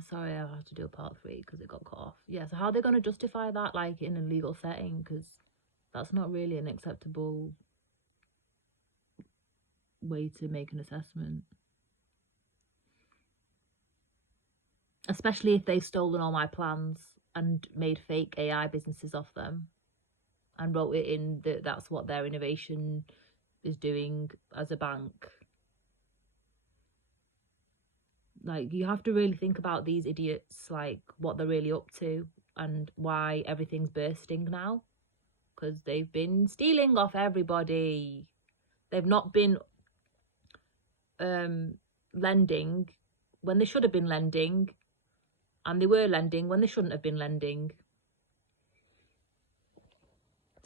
Sorry, I have to do a part 3 because it got cut off. Yeah, so how are they going to justify that, like, in a legal setting? Because that's not really an acceptable way to make an assessment. Especially if they've stolen all my plans and made fake AI businesses off them and wrote it in that that's what their innovation is doing as a bank. Like, you have to really think about these idiots, like what they're really up to and why everything's bursting now, because they've been stealing off everybody. They've not been lending when they should have been lending, and they were lending when they shouldn't have been lending.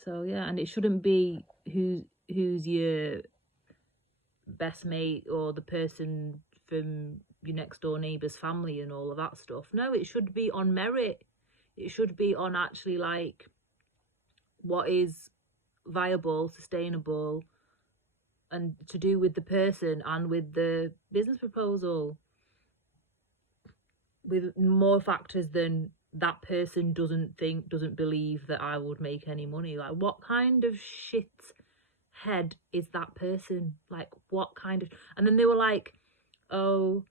So yeah, and it shouldn't be who's your best mate or the person from your next door neighbour's family and all of that stuff. No, it should be on merit. It should be on actually, like, what is viable, sustainable, and to do with the person and with the business proposal, with more factors than that person doesn't believe that I would make any money. Like, what kind of shit head is that person? Like, what kind of... And then they were like, oh,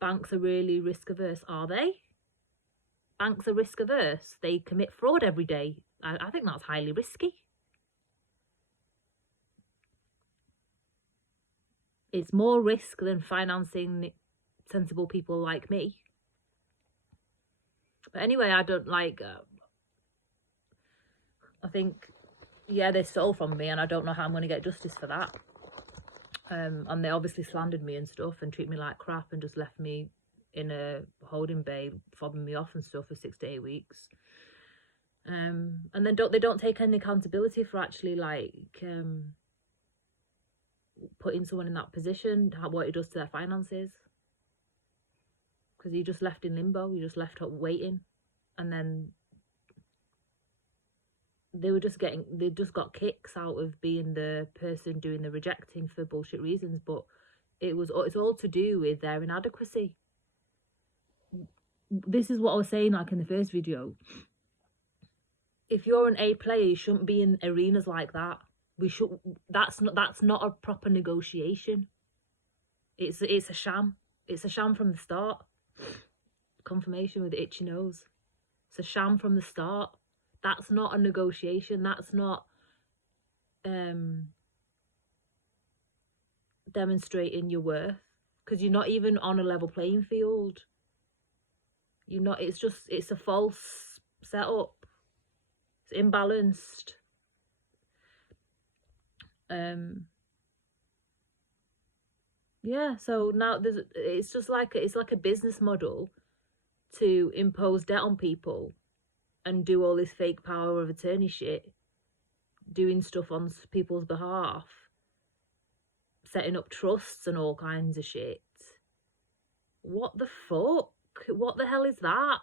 banks are really risk averse. Are they? Banks are risk averse. They commit fraud every day. I think that's highly risky. It's more risk than financing sensible people like me. But anyway, I don't like... I think, yeah, they stole from me, and I don't know how I'm going to get justice for that. And they obviously slandered me and stuff and treat me like crap and just left me in a holding bay, fobbing me off and stuff for 6 to 8 weeks. And then they don't take any accountability for actually, like, putting someone in that position, what it does to their finances. Because you're just left in limbo, you're just left up waiting. And then they just got kicks out of being the person doing the rejecting for bullshit reasons. But it's all to do with their inadequacy. This is what I was saying, like, in the first video. If you're an A player, you shouldn't be in arenas like that. That's not a proper negotiation. It's a sham. It's a sham from the start. Confirmation with the itchy nose. It's a sham from the start. That's not a negotiation. That's not demonstrating your worth, because you're not even on a level playing field. You're not. It's a false setup. It's imbalanced. Yeah, so now it's like a business model to impose debt on people and do all this fake power of attorney shit, doing stuff on people's behalf, setting up trusts and all kinds of shit. What the fuck? What the hell is that?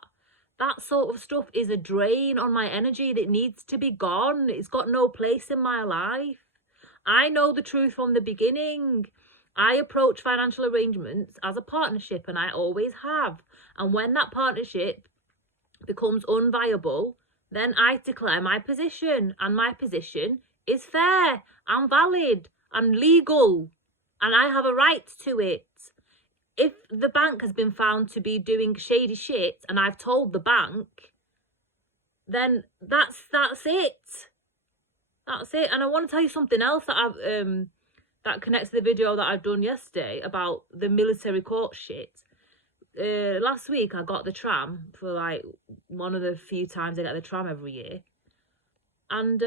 That sort of stuff is a drain on my energy that needs to be gone. It's got no place in my life. I know the truth from the beginning. I approach financial arrangements as a partnership, and I always have. And when that partnership becomes unviable, then I declare my position, and my position is fair and valid and legal, and I have a right to it. If the bank has been found to be doing shady shit and I've told the bank, then that's it. That's it. And I want to tell you something else that that connects to the video that I've done yesterday about the military court shit. Last week I got the tram for, like, one of the few times I get the tram every year. And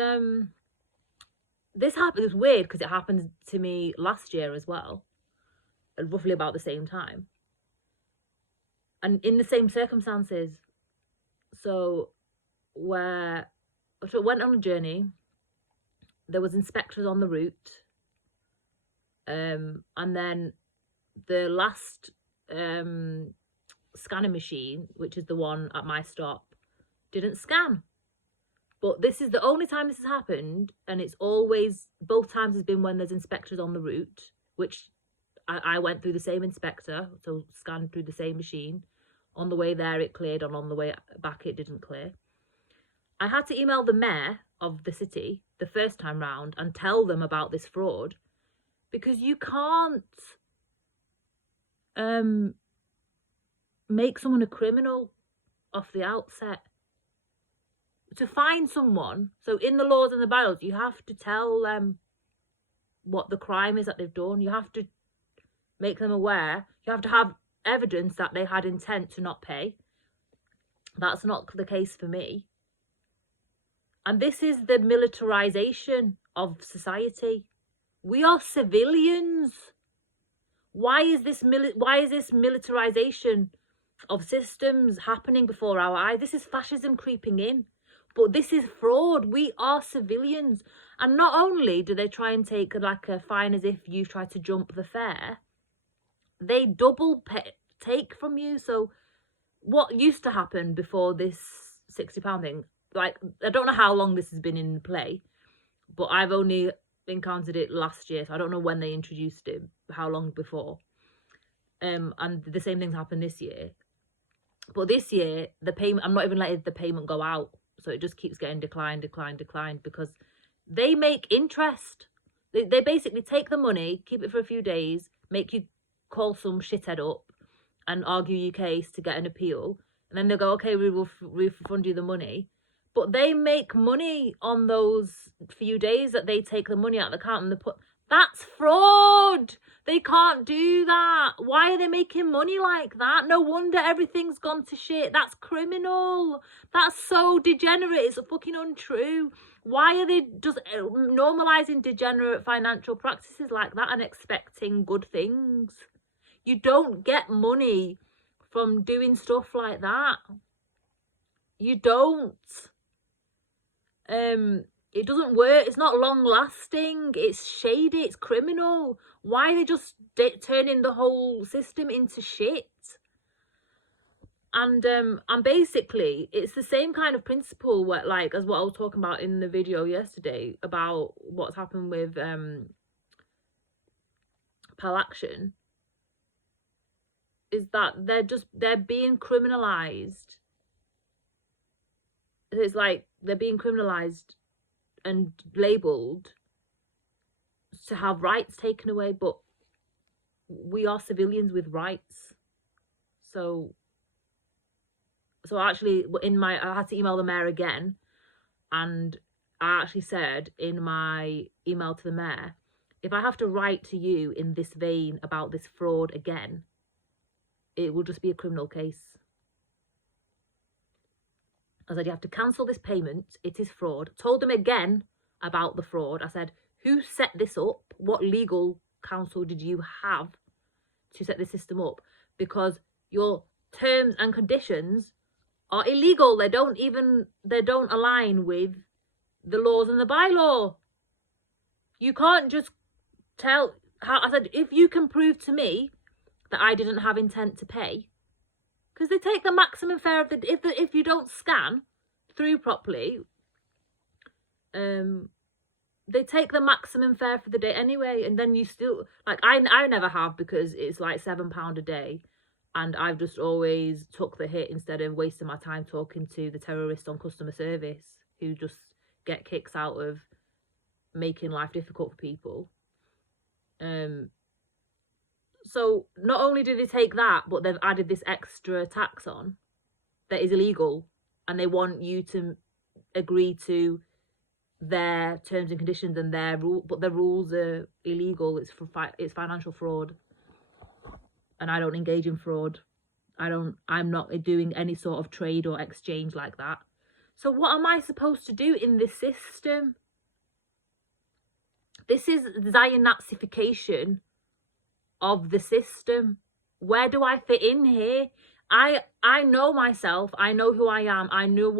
this happened. It was weird because it happened to me last year as well, roughly about the same time, and in the same circumstances. So I went on a journey, there was inspectors on the route, and then the last scanning machine, which is the one at my stop, didn't scan. But this is the only time this has happened, and it's always, both times has been when there's inspectors on the route, which I went through the same inspector, so scanned through the same machine On the way there, it cleared, and on the way back, it didn't clear. I had to email the mayor of the city the first time round and tell them about this fraud, because you can't make someone a criminal off the outset. To find someone, so in the laws and the bylaws, you have to tell them what the crime is that they've done. You have to make them aware. You have to have evidence that they had intent to not pay. That's not the case for me. And this is the militarization of society. We are civilians. Why is this militarization of systems happening before our eyes? This is fascism creeping in. But this is fraud. We are civilians. And not only do they try and take like a fine as if you try to jump the fare, they double take from you. So what used to happen before this £60 thing, like, I don't know how long this has been in play, but I've only encountered it last year, so I don't know when they introduced it, how long before. And the same things happened this year. But this year, the payment, I'm not even letting the payment go out. So it just keeps getting declined, because they make interest. They basically take the money, keep it for a few days, make you call some shithead up and argue your case to get an appeal. And then they'll go, okay, we will refund you the money. But they make money on those few days that they take the money out of the account, and they put, that's fraud. They can't do that. Why are they making money like that? No wonder everything's gone to shit. That's criminal. That's so degenerate. It's fucking untrue. Why are they just normalizing degenerate financial practices like that and expecting good things? You don't get money from doing stuff like that. You don't. It doesn't work. It's not long lasting. It's shady. It's criminal. Why are they just turning the whole system into shit? And basically, it's the same kind of principle where, like, as what I was talking about in the video yesterday about what's happened with Pal Action, is that they're being criminalized. It's like they're being criminalized and labeled to have rights taken away, but we are civilians with rights. So actually, I had to email the mayor again, and I actually said in my email to the mayor, if I have to write to you in this vein about this fraud again, it will just be a criminal case. I said, you have to cancel this payment. It is fraud. Told them again about the fraud. I said, who set this up? What legal counsel did you have to set this system up? Because your terms and conditions are illegal. They don't align with the laws and the bylaw. You can't just tell. I said, if you can prove to me that I didn't have intent to pay, because they take the maximum fare of if you don't scan through properly, they take the maximum fare for the day anyway, and then you still, like, I never have, because it's like £7 a day, and I've just always took the hit instead of wasting my time talking to the terrorists on customer service who just get kicks out of making life difficult for people. So not only do they take that, but they've added this extra tax on that is illegal, and they want you to agree to their terms and conditions and their rule, but the rules are illegal. It's financial fraud, and I don't engage in fraud. I'm not doing any sort of trade or exchange like that. So what am I supposed to do in this system? This is Zion Nazification of the system. Where do I fit in here? I know myself. I know who I am. I know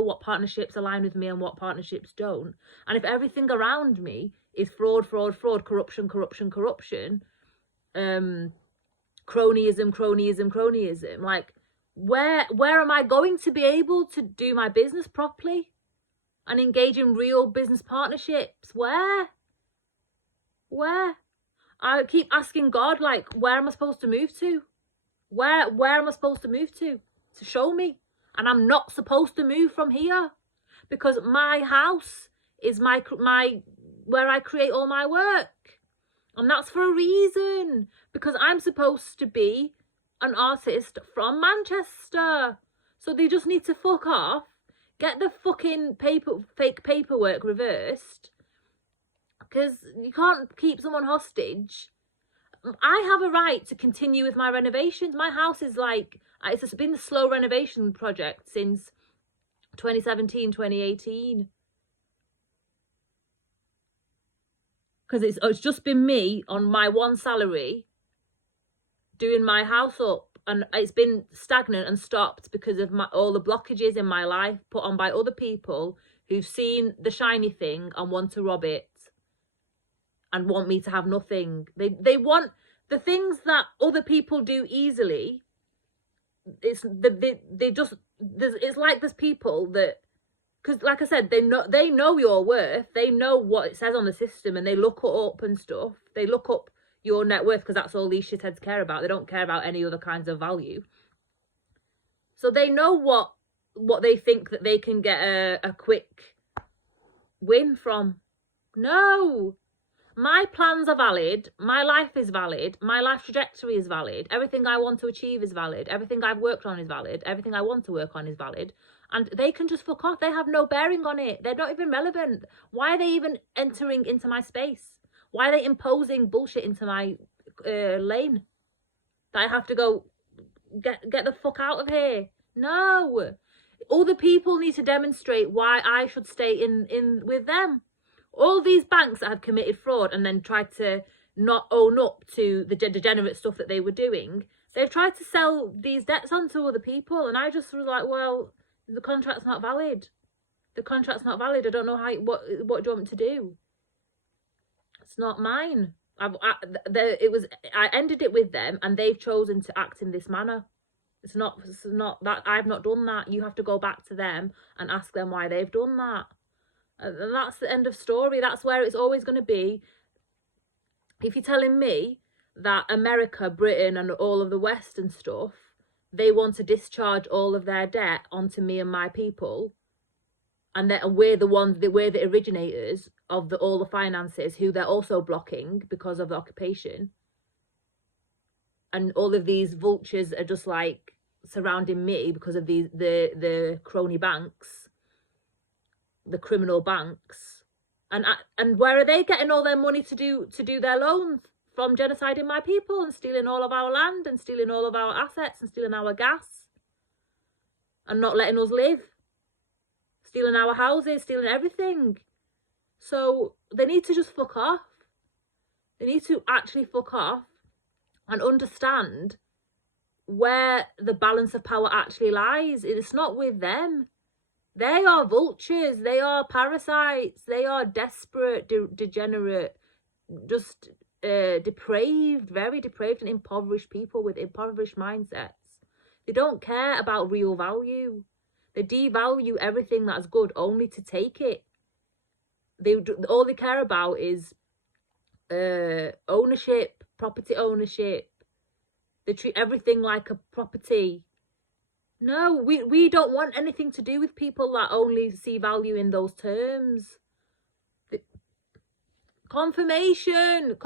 what partnerships align with me and what partnerships don't. And if everything around me is fraud, corruption, cronyism, like, where am I going to be able to do my business properly and engage in real business partnerships? Where? I keep asking God, like, where am I supposed to move to? Where am I supposed to move to show me? And I'm not supposed to move from here, because my house is my where I create all my work. And that's for a reason, because I'm supposed to be an artist from Manchester. So they just need to fuck off, get the fucking fake paperwork reversed, because you can't keep someone hostage. I have a right to continue with my renovations. My house is like, it's been a slow renovation project since 2017, 2018. Because it's just been me on my one salary doing my house up, and it's been stagnant and stopped because of all the blockages in my life put on by other people who've seen the shiny thing and want to rob it and want me to have nothing. They want the things that other people do easily. It's like there's people that, because like I said, they know your worth, they know what it says on the system, and they look it up and stuff. They look up your net worth, because that's all these shitheads care about. They don't care about any other kinds of value. So they know what they think that they can get a quick win from. No, my plans are valid, my life is valid, my life trajectory is valid, everything I want to achieve is valid, everything I've worked on is valid, everything I want to work on is valid, and they can just fuck off. They have no bearing on it. They're not even relevant. Why are they even entering into my space? Why are they imposing bullshit into my lane that I have to go get the fuck out of here? No, other people need to demonstrate why I should stay in with them. All these banks that have committed fraud and then tried to not own up to the degenerate stuff that they were doing, they've tried to sell these debts onto other people, and I just was like, well, the contract's not valid. The contract's not valid. I don't know what do you want me to do? It's not mine. I ended it with them, and they've chosen to act in this manner. It's not that I've not done that. You have to go back to them and ask them why they've done that. And that's the end of story. That's where it's always going to be. If you're telling me that America, Britain, and all of the West and stuff, they want to discharge all of their debt onto me and my people, and we're the originators of all the finances, who they're also blocking because of the occupation, and all of these vultures are just like surrounding me because of the crony banks, the criminal banks, and where are they getting all their money to do their loans? From genociding my people and stealing all of our land and stealing all of our assets and stealing our gas and not letting us live, stealing our houses, stealing everything. So they need to just fuck off. They need to actually fuck off and understand where the balance of power actually lies. It's not with them. They are vultures. They are parasites. They are desperate, degenerate, just depraved, very depraved and impoverished people with impoverished mindsets. They don't care about real value. They devalue everything that's good only to take it. All they care about is ownership, property ownership. They treat everything like a property. No, we don't want anything to do with people that only see value in those terms. Confirmation.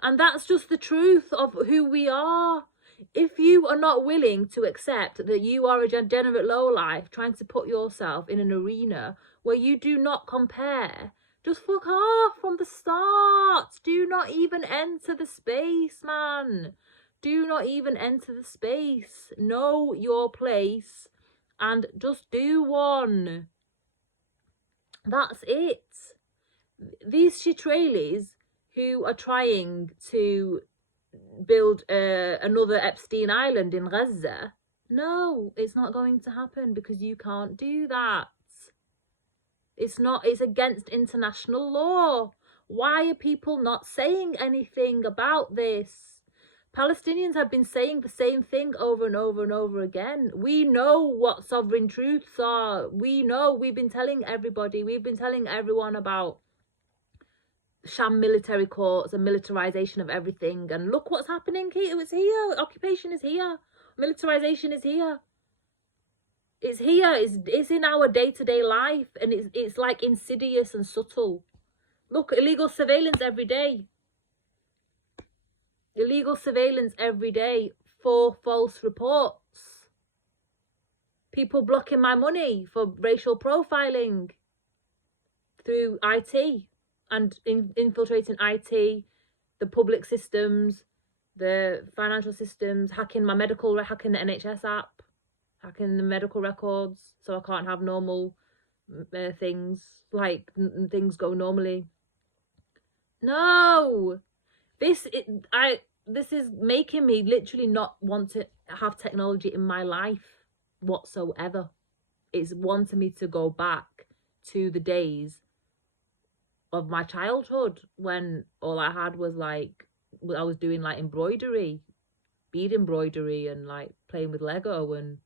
And that's just the truth of who we are. If you are not willing to accept that you are a degenerate lowlife trying to put yourself in an arena where you do not compare, just fuck off from the start. Do not even enter the space, man. Do not even enter the space. Know your place and just do one. That's it. These shitrailis who are trying to build another Epstein Island in Gaza, no, it's not going to happen, because you can't do that. It's against international law. Why are people not saying anything about this? Palestinians have been saying the same thing over and over and over again. We know what sovereign truths are. We know. We've been telling everybody. We've been telling everyone about sham military courts and militarization of everything. And look what's happening here. It's here. Occupation is here. Militarization is here. It's here. It's in our day-to-day life, and it's like insidious and subtle. Look, illegal surveillance every day. Illegal surveillance every day for false reports. People blocking my money for racial profiling through IT and infiltrating IT, the public systems, the financial systems, hacking the NHS app, hacking the medical records so I can't have normal things, like things go normally. No, this is making me literally not want to have technology in my life whatsoever. It's wanting me to go back to the days of my childhood when all I had was like, I was doing like embroidery, bead embroidery, and like playing with Lego and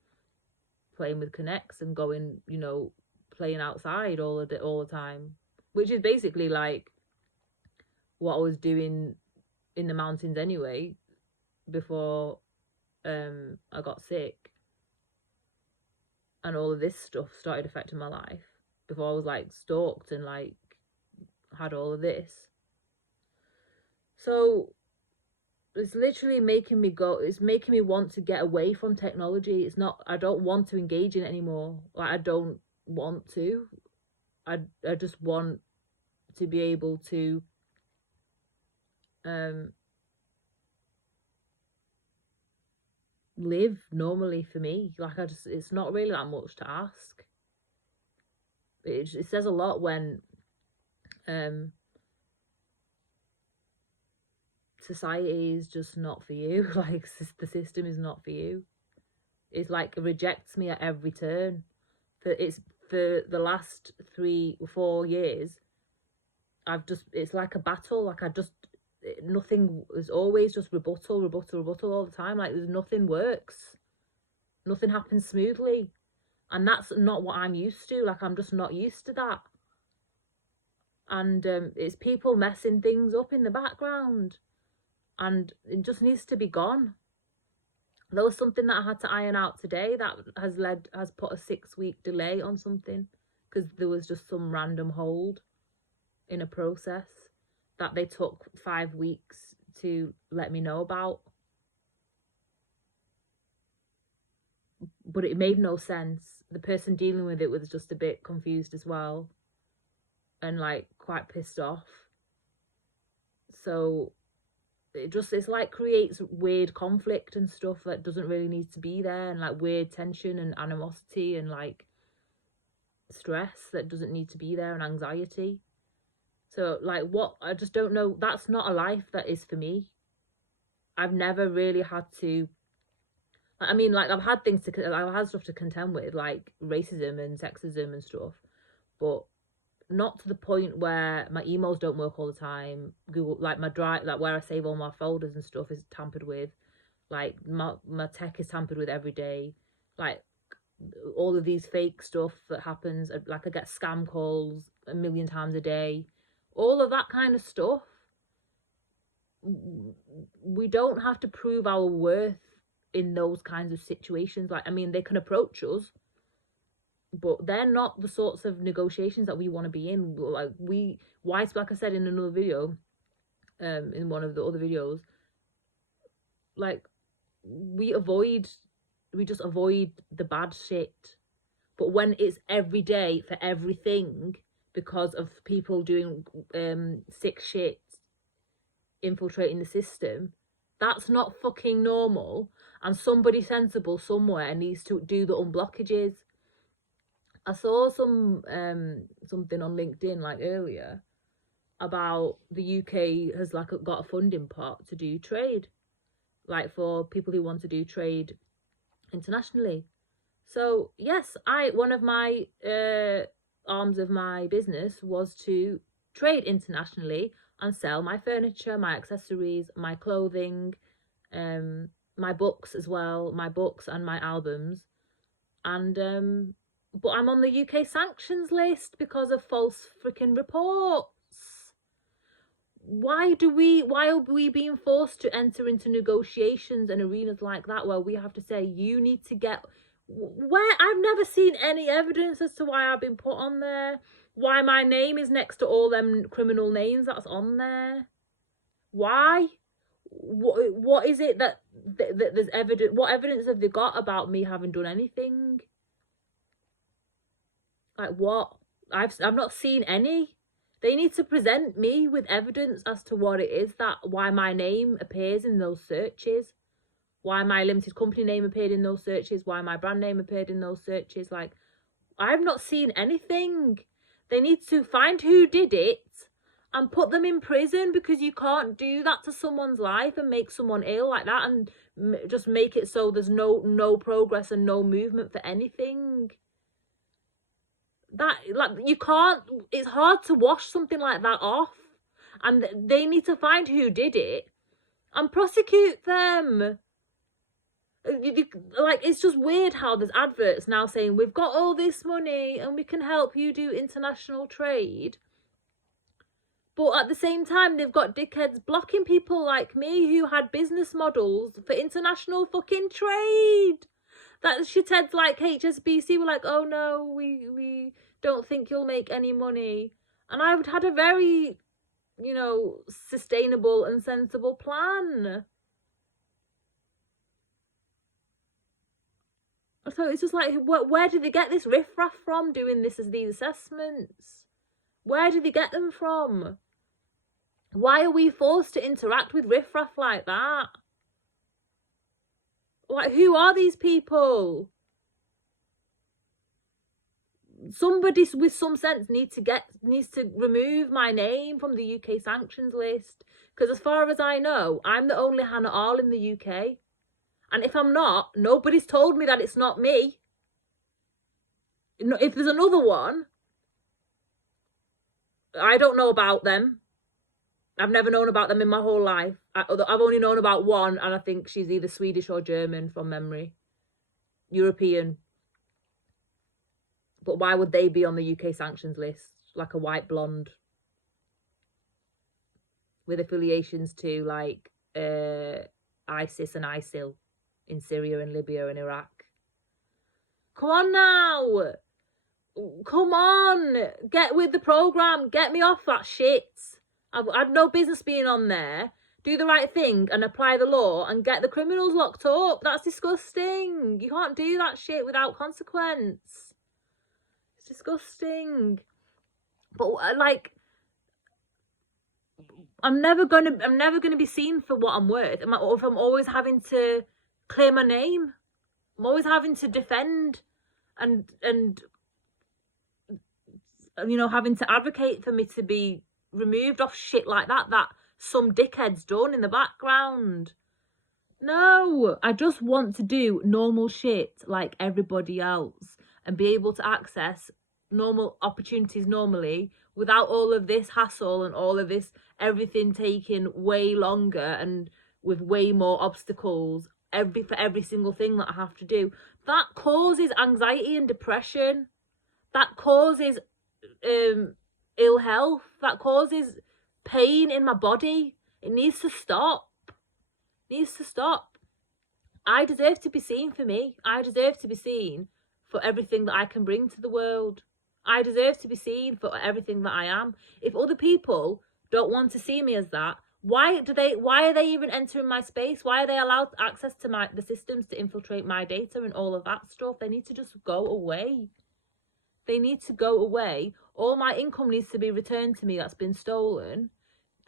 playing with Connects and going, playing outside all the time, which is basically like what I was doing in the mountains anyway before I got sick and all of this stuff started affecting my life, before I was like stalked and like had all of this. So it's literally making me want to get away from technology. I don't want to engage in it anymore. Like, I don't want to. I just want to be able to live normally for me. Like, it's not really that much to ask. It says a lot when society is just not for you. Like, the system is not for you. It's like, it rejects me at every turn. For the last 3 or 4 years, it's like a battle. Like, nothing is always just rebuttal all the time. Like, nothing works. Nothing happens smoothly. And that's not what I'm used to. Like, I'm just not used to that. And it's people messing things up in the background. And it just needs to be gone. There was something that I had to iron out today that has put a 6-week delay on something, because there was just some random hold in a process that they took 5 weeks to let me know about. But it made no sense. The person dealing with it was just a bit confused as well, and like quite pissed off. So it's like creates weird conflict and stuff that doesn't really need to be there, and like weird tension and animosity and like stress that doesn't need to be there, and anxiety. So like, what, I just don't know. That's not a life that is for me. I've never really had to, I mean, like, I've had stuff to contend with, like racism and sexism and stuff, but not to the point where my emails don't work all the time. Google, like my drive, like where I save all my folders and stuff, is tampered with. Like my tech is tampered with every day. Like, all of these fake stuff that happens, like I get scam calls 1 million times a day, all of that kind of stuff. We don't have to prove our worth in those kinds of situations. Like, I mean, they can approach us, but they're not the sorts of negotiations that we want to be in. Like, like I said in another video, in one of the other videos, like, we just avoid the bad shit. But when it's every day for everything, because of people doing sick shit, infiltrating the system, that's not fucking normal. And somebody sensible somewhere needs to do the unblockages. I saw something on LinkedIn like earlier about the UK has like got a funding pot to do trade, like for people who want to do trade internationally. So yes, one of my arms of my business was to trade internationally and sell my furniture, my accessories, my clothing, my books as well, my books and my albums. And but I'm on the UK sanctions list because of false freaking reports. why are we being forced to enter into negotiations and arenas like that where we have to say, you need to get, where I've never seen any evidence as to why I've been put on there, why my name is next to all them criminal names that's on there. Why? What is it that there's evidence? What evidence have they got about me having done anything? Like what? I've not seen any. They need to present me with evidence as to what it is, that why my name appears in those searches, why my limited company name appeared in those searches, why my brand name appeared in those searches. Like, I've not seen anything. They need to find who did it and put them in prison, because you can't do that to someone's life and make someone ill like that and just make it so there's no progress and no movement for anything. That, like, you can't, it's hard to wash something like that off, and they need to find who did it and prosecute them. Like, it's just weird how there's adverts now saying, we've got all this money and we can help you do international trade, but at the same time they've got dickheads blocking people like me who had business models for international fucking trade. That shitheads like HSBC were like, oh no, we don't think you'll make any money. And I've had a very, sustainable and sensible plan. So it's just like, where did they get this riffraff from doing these assessments? Where did they get them from? Why are we forced to interact with riffraff like that? Like, who are these people? Somebody with some sense needs to remove my name from the UK sanctions list, because as far as I know, I'm the only Hannah Ahl in the UK, and if I'm not, nobody's told me that it's not me. If there's another one, I don't know about them. I've never known about them in my whole life. I've only known about one, and I think she's either Swedish or German from memory. European. But why would they be on the UK sanctions list? Like a white blonde with affiliations to, like, ISIS and ISIL in Syria and Libya and Iraq. Come on now. Come on. Get with the programme. Get me off that shit. I've no business being on there. Do the right thing and apply the law and get the criminals locked up. That's disgusting. You can't do that shit without consequence. It's disgusting. But like, I'm never gonna be seen for what I'm worth. Or if I'm always having to clear my name, I'm always having to defend and having to advocate for me to be removed off shit like that some dickhead's done in the background. No, I just want to do normal shit like everybody else and be able to access normal opportunities normally without all of this hassle and all of this, everything taking way longer and with way more obstacles for every single thing that I have to do. That causes anxiety and depression. That causes ill health. That causes pain in my body. It needs to stop. It needs to stop. I deserve to be seen for me. I deserve to be seen for everything that I can bring to the world. I deserve to be seen for everything that I am. If other people don't want to see me as that, why are they even entering my space? Why are they allowed access to the systems to infiltrate my data and all of that stuff? They need to just go away. They need to go away. All my income needs to be returned to me that's been stolen.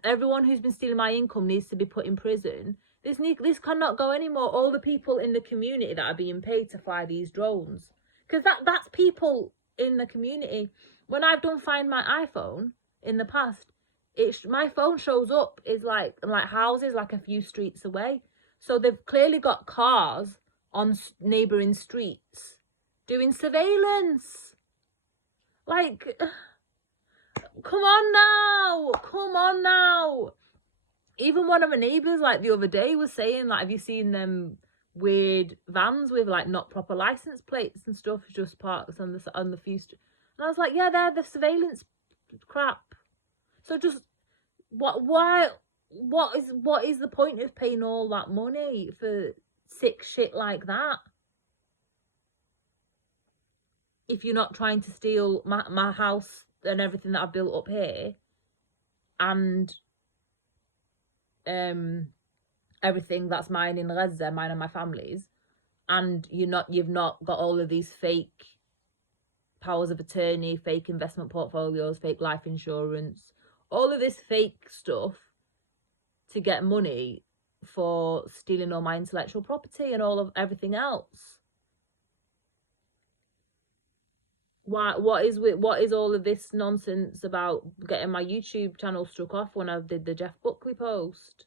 Everyone who's been stealing my income needs to be put in prison. This cannot go anymore. All the people in the community that are being paid to fly these drones, because that's people in the community. When I've done Find My iPhone in the past, my phone shows up is like houses like a few streets away. So they've clearly got cars on neighbouring streets doing surveillance. Like, come on now. Even one of my neighbours, like, the other day was saying, like, have you seen them weird vans with, like, not proper license plates and stuff just parked on the few and I was like, yeah, they're the surveillance crap. So just what is the point of paying all that money for sick shit like that if you're not trying to steal my house and everything that I've built up here, and everything that's mine in Gaza, mine and my family's, and you've not got all of these fake powers of attorney, fake investment portfolios, fake life insurance, all of this fake stuff to get money for stealing all my intellectual property and all of everything else. What is all of this nonsense about getting my YouTube channel struck off when I did the Jeff Buckley post?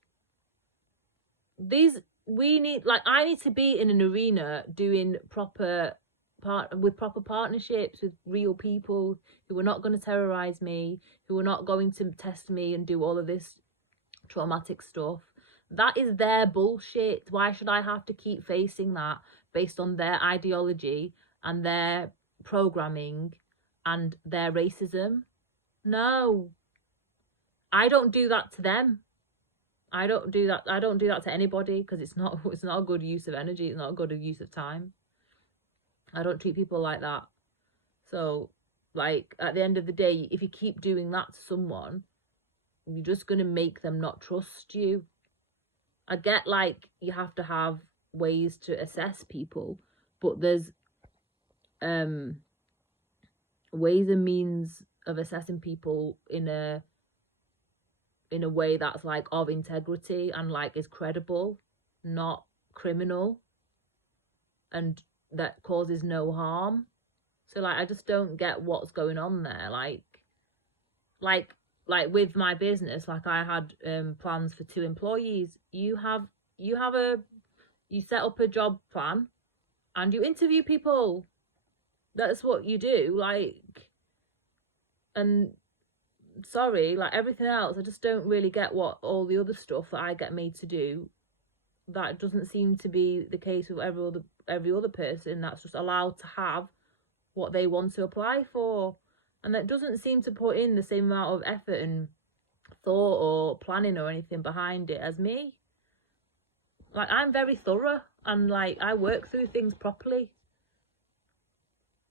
I need to be in an arena doing proper partnerships with real people who are not going to terrorize me, who are not going to test me and do all of this traumatic stuff. That is their bullshit. Why should I have to keep facing that based on their ideology and their programming and their racism? No, I don't do that to them. I don't do that to anybody, because it's not a good use of energy. It's not a good use of time. I don't treat people like that. So, like, at the end of the day, if you keep doing that to someone, you're just going to make them not trust you. I get, like, you have to have ways to assess people, but there's ways and means of assessing people in a way that's, like, of integrity and, like, is credible, not criminal, and that causes no harm. So, like, I just don't get what's going on there. Like with my business, like, I had plans for 2 employees. You set up a job plan and you interview people. That's what you do. Like, and sorry, like, everything else, I just don't really get what all the other stuff that I get made to do. That doesn't seem to be the case with every other person that's just allowed to have what they want to apply for, and that doesn't seem to put in the same amount of effort and thought or planning or anything behind it as me. Like, I'm very thorough, and, like, I work through things properly.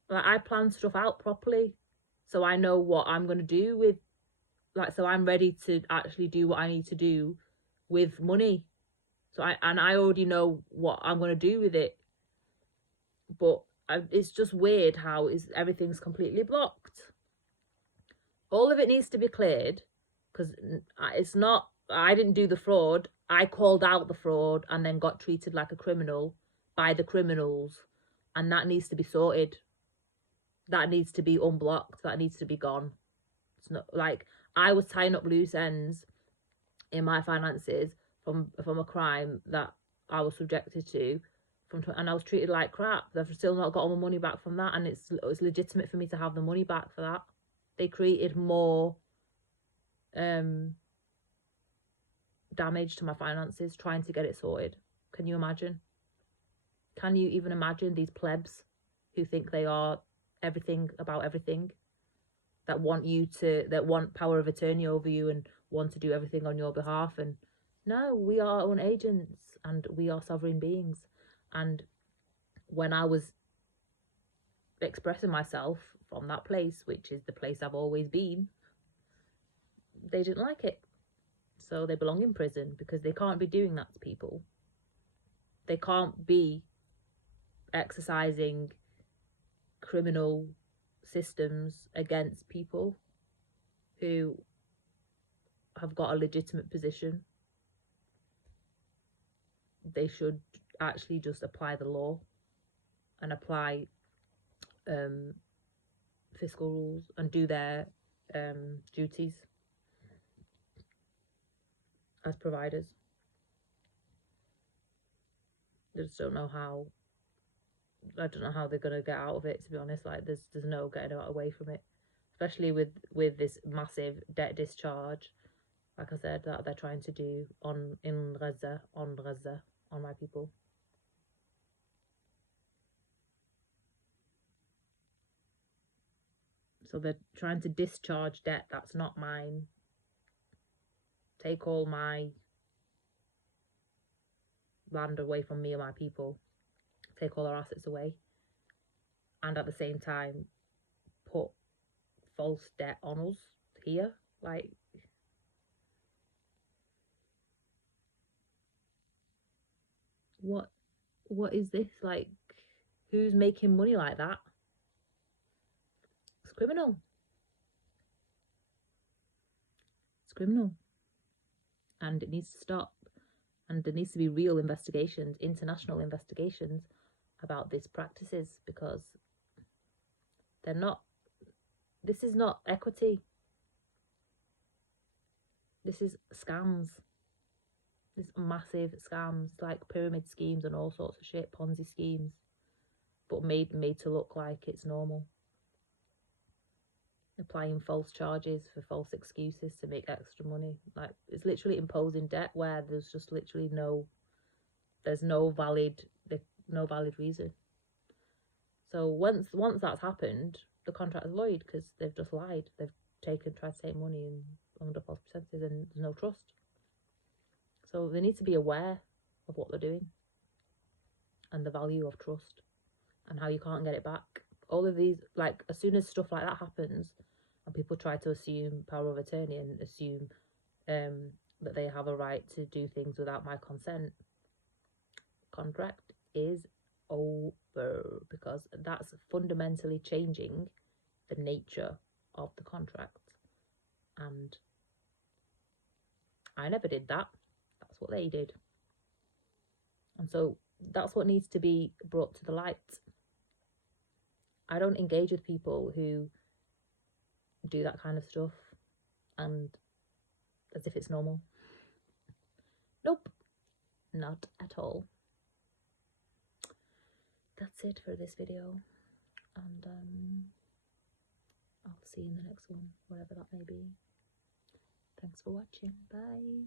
Like, I plan stuff out properly, so I know what I'm going to do with, like, so I'm ready to actually do what I need to do with money. So I already know what I'm going to do with it. But it's just weird how everything's completely blocked. All of it needs to be cleared, because it's not, I didn't do the fraud. I called out the fraud and then got treated like a criminal by the criminals, and that needs to be sorted. That needs to be unblocked. That needs to be gone. It's not like I was tying up loose ends in my finances from a crime that I was subjected to, and I was treated like crap. They've still not got all my money back from that, and it's legitimate for me to have the money back for that. They created more damage to my finances trying to get it sorted. Can you imagine? Can you even imagine these plebs who think they are everything about everything, that want power of attorney over you and want to do everything on your behalf? And no, we are our own agents and we are sovereign beings. And when I was expressing myself from that place, which is the place I've always been, they didn't like it. So they belong in prison, because they can't be doing that to people. They can't be exercising criminal systems against people who have got a legitimate position. They should actually just apply the law and apply fiscal rules and do their duties as providers. I just don't know how. I don't know how they're gonna get out of it, to be honest. Like, there's no getting away from it, especially with this massive debt discharge, like I said, that they're trying to do on Gaza, on my people. So they're trying to discharge debt that's not mine. take all my land away from me and my people, take all our assets away, and at the same time put false debt on us here. Like, what is this? Like, who's making money like that? It's criminal. It's criminal. And it needs to stop. And there needs to be real investigations, international investigations about these practices, because they're not, this is not equity. This is scams. This massive scams, like pyramid schemes and all sorts of shit, Ponzi schemes, but made to look like it's normal. Applying false charges for false excuses to make extra money. Like, it's literally imposing debt where there's just literally there's no valid reason. So once that's happened, the contract is void because they've just lied. They've tried to take money and under false pretenses, and there's no trust. So they need to be aware of what they're doing and the value of trust and how you can't get it back. All of these, like, as soon as stuff like that happens and people try to assume power of attorney and assume that they have a right to do things without my consent, contract is over, because that's fundamentally changing the nature of the contract. And I never did that. That's what they did. And so that's what needs to be brought to the light. I don't engage with people who do that kind of stuff and as if it's normal. Nope, not at all. That's it for this video, and I'll see you in the next one, whatever that may be. Thanks for watching. Bye.